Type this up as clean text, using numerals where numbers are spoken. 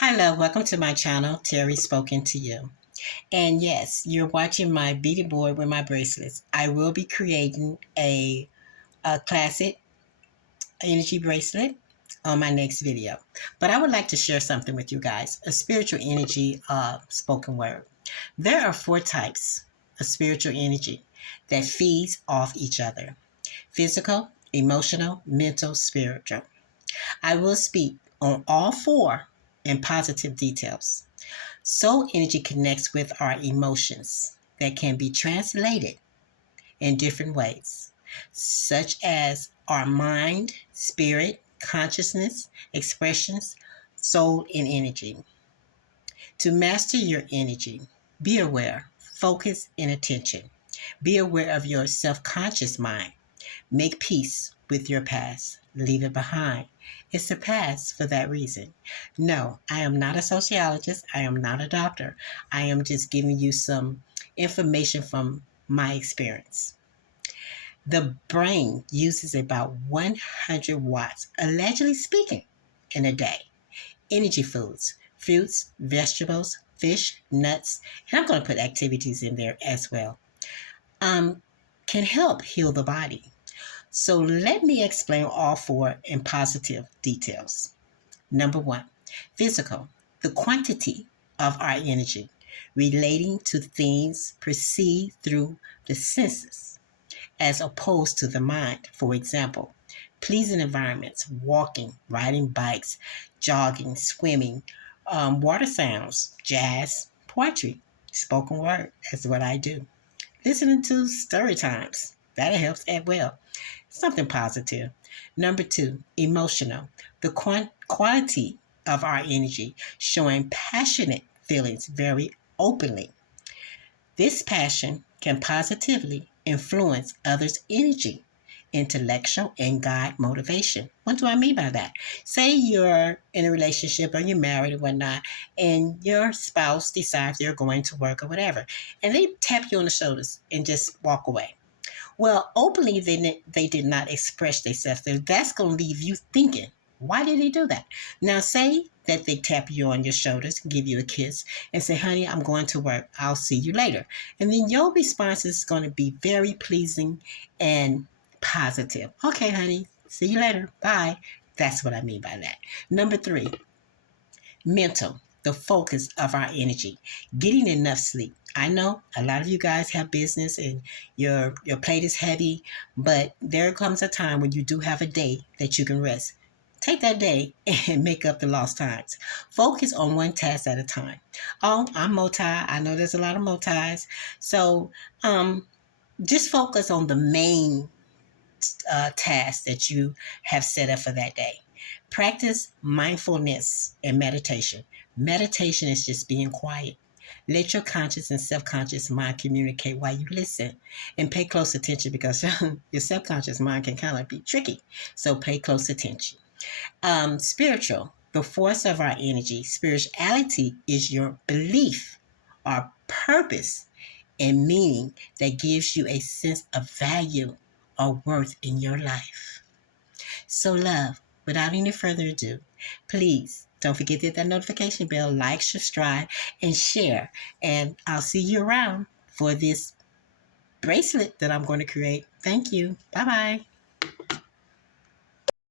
Hi, love. Welcome to my channel, Terry Spoken to You. And yes, you're watching my beaded board with my bracelets. I will be creating a classic energy bracelet on my next video. But I would like to share something with you guys, a spiritual energy spoken word. There are four types of spiritual energy that feeds off each other: physical, emotional, mental, spiritual. I will speak on all four in positive details. Soul energy connects with our emotions that can be translated in different ways, such as our mind, spirit, consciousness, expressions, soul, and energy. To master your energy, be aware, focus, and attention. Be aware of your self conscious mind. Make peace with your past. Leave it behind. It's the past for that reason. No, I am not a sociologist. I am not a doctor. I am just giving you some information from my experience. The brain uses about 100 watts, allegedly speaking, in a day. Energy foods, fruits, vegetables, fish, nuts, and I'm going to put activities in there as well, can help heal the body. So let me explain all four in positive details. Number one, physical, the quantity of our energy relating to things perceived through the senses as opposed to the mind. For example, pleasing environments, walking, riding bikes, jogging, swimming, water sounds, jazz, poetry, spoken word. That's what I do. Listening to story times. That helps as well. Something positive. Number two, emotional. The quality of our energy, showing passionate feelings very openly. This passion can positively influence others' energy, intellectual, and guide motivation. What do I mean by that? Say you're in a relationship or you're married or whatnot, and your spouse decides they're going to work or whatever, and they tap you on the shoulders and just walk away. Well, openly, they did not express themselves. So that's going to leave you thinking, why did he do that? Now, say that they tap you on your shoulders, give you a kiss, and say, honey, I'm going to work. I'll see you later. And then your response is going to be very pleasing and positive. Okay, honey, see you later. Bye. That's what I mean by that. Number three, mental, the focus of our energy, getting enough sleep. I know a lot of you guys have business and your plate is heavy, but there comes a time when you do have a day that you can rest. Take that day and make up the lost times. Focus on one task at a time. Oh, I'm multi. I know there's a lot of multis. So just focus on the main task that you have set up for that day. Practice mindfulness and meditation. Meditation is just being quiet. Let your conscious and subconscious mind communicate while you listen, and pay close attention because your subconscious mind can kind of be tricky. So pay close attention. Spiritual, the force of our energy. Spirituality is your belief or purpose and meaning that gives you a sense of value or worth in your life. So, love, without any further ado, please don't forget to hit that notification bell, like, subscribe, and share. And I'll see you around for this bracelet that I'm going to create. Thank you. Bye bye.